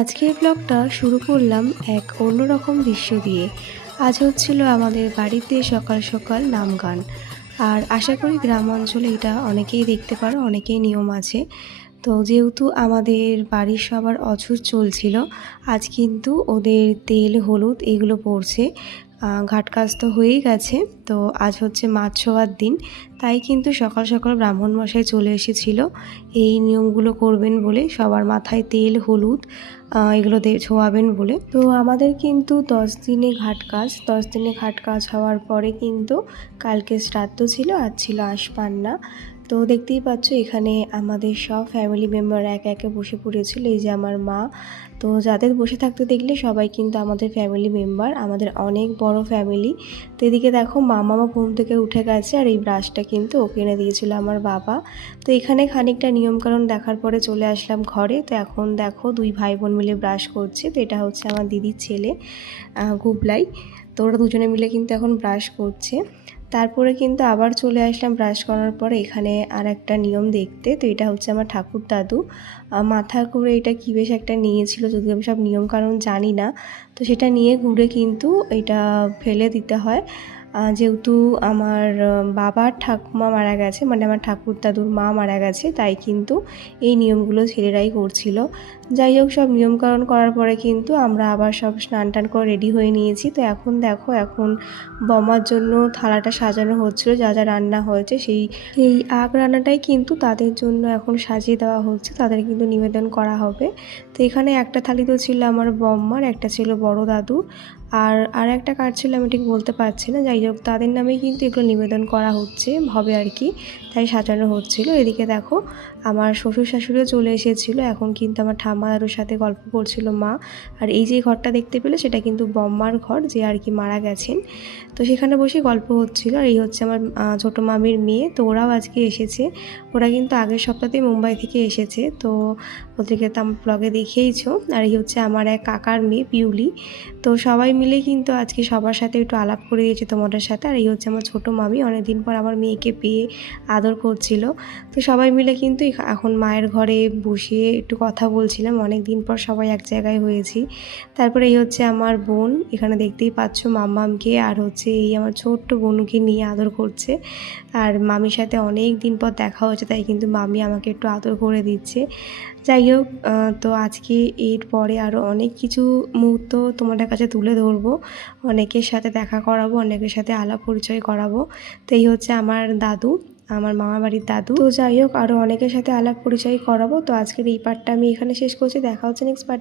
আজকের ব্লগটা শুরু করলাম এক অন্যরকম দৃশ্য দিয়ে। আজ হচ্ছিল আমাদের বাড়িতে সকাল সকাল নাম গান। আর আশা করি গ্রাম অঞ্চলে এটা অনেকেই দেখতে পারো, অনেকেই নিয়ম আছে। তো যেহেতু আমাদের বাড়ির সবার অঝোর চলছিল, আজ কিন্তু ওদের তেল হলুদ এগুলো পড়ছে। ঘাট কাজ তো হয়েই গেছে, তো আজ হচ্ছে মাছ ছোঁয়ার দিন। তাই কিন্তু সকাল সকাল ব্রাহ্মণমশাই চলে এসেছিল এই নিয়মগুলো করবেন বলে, সবার মাথায় তেল হলুদ এগুলো ছোঁয়াবেন বলে। তো আমাদের কিন্তু 10 দিনে ঘাট কাজ, 10 দিনে ঘাট কাজ হওয়ার পরে কিন্তু কালকে শ্রাদ্ধ ছিল, আজ ছিল আশপান্না। তো দেখতেই পাচ্ছ এখানে আমাদের সব ফ্যামিলি মেম্বার একে একে বসে পড়েছিল। এই যে আমার মা, তো যাদের বসে থাকতে দেখলে সবাই কিন্তু আমাদের ফ্যামিলি মেম্বার, আমাদের অনেক বড় ফ্যামিলি। তো এদিকে দেখো মামা ঘুম থেকে উঠে গেছে, আর এই ব্রাশটা কিন্তু ওকে এনে দিয়েছিল আমার বাবা। তো এখানে খানিকটা নিয়মকানুন দেখার পরে চলে আসলাম ঘরে। তো এখন দেখো দুই ভাই বোন মিলে ব্রাশ করছে। তো এটা হচ্ছে আমার দিদির ছেলে গুবলাই। তো ওরা দুজনে মিলে কিন্তু এখন ব্রাশ করছে। তারপরে কিন্তু আবার চলে আসলাম ব্রাশ করার পরে এখানে আর একটা নিয়ম দেখতে। তো এটা হচ্ছে আমার ঠাকুর দাদু মাথা করে এটা কী বেশ একটা নিয়েছিল, যদি আমি সব নিয়মকানুন জানি না। তো সেটা নিয়ে ঘুরে কিন্তু এটা ফেলে দিতে হয়। যেহেতু আমার বাবার ঠাকুমা মারা গেছে, মানে আমার ঠাকুর দাদুর মা মারা গেছে, তাই কিন্তু এই নিয়মগুলো ছেলেরাই করছিল। যাই হোক, সব নিয়মকানুন করার পরে কিন্তু আমরা আবার সব স্নান টান করে রেডি হয়ে নিয়েছি। তো এখন দেখো, এখন বমার জন্য থালাটা সাজানো হচ্ছিলো, যা যা রান্না হয়েছে সেই আগ রান্নাটাই কিন্তু তাদের জন্য এখন সাজিয়ে দেওয়া হচ্ছে, তাদের কিন্তু নিবেদন করা হবে। তো এখানে একটা থালি তো ছিল আমার বম্মার, একটা ছিল বড় দাদু, আর একটা কার্ড ছিল আমি ঠিক বলতে পারছি না। যাই হোক, তাদের নামেই কিন্তু এগুলো নিবেদন করা হবে আর কি, তাই সাজানো হচ্ছিল। এদিকে দেখো আমার শ্বশুর শাশুড়িও চলে এসেছিলো। এখন কিন্তু আমার ঠাম্মা দাদুর সাথে গল্প করছিল মা। আর এই যে ঘরটা দেখতে পেলে সেটা কিন্তু বম্মার ঘর, যে আর কি মারা গেছেন। তো সেখানে বসে গল্প হচ্ছিল। আর এই হচ্ছে আমার ছোটো মামির মেয়ে, তো ওরাও আজকে এসেছে। ওরা কিন্তু আগের সপ্তাহতেই মুম্বাই থেকে এসেছে, তো ওদেরকে তো আমার ব্লগে দেখেইছো। আর এই হচ্ছে আমার এক কাকার মেয়ে পিউলি। তো সবাই মিলে কিন্তু আজকে সবার সাথে একটু আলাপ করে দিয়েছে তোমাদের সাথে। আর এই হচ্ছে আমার ছোটো মামি, অনেকদিন পর আমার মেয়েকে পেয়ে আদর করছিল। তো সবাই মিলে কিন্তু এখন মায়ের ঘরে বসে একটু কথা বলছিলাম, অনেক দিন পর সবাই এক জায়গায় হয়েছি। তারপরে এই হচ্ছে আমার বোন, এখানে দেখতেই পাচ্ছ মাম্মামকে, আর হচ্ছে এই আমার ছোট্ট বোনুকে নিয়ে আদর করছে। আর মামির সাথে অনেক দিন পর দেখা হয়েছে, তাই কিন্তু মামি আমাকে একটু আদর করে দিচ্ছে। যাই হোক, তো আজকে এর পরে আরও অনেক কিছু মুহূর্ত তোমাদের কাছে তুলে ধরবো, অনেকের সাথে দেখা করাবো, অনেকের সাথে আলাপ পরিচয় করাবো। তো এই হচ্ছে আমার দাদু, আমার মামা বাড়ির দাদু। তো যাই হোক, আরও অনেকের সাথে আলাপ পরিচয় করাবো। তো আজকের এই পার্টটা আমি এখানে শেষ করছি, দেখা হচ্ছে নেক্সট পার্ট।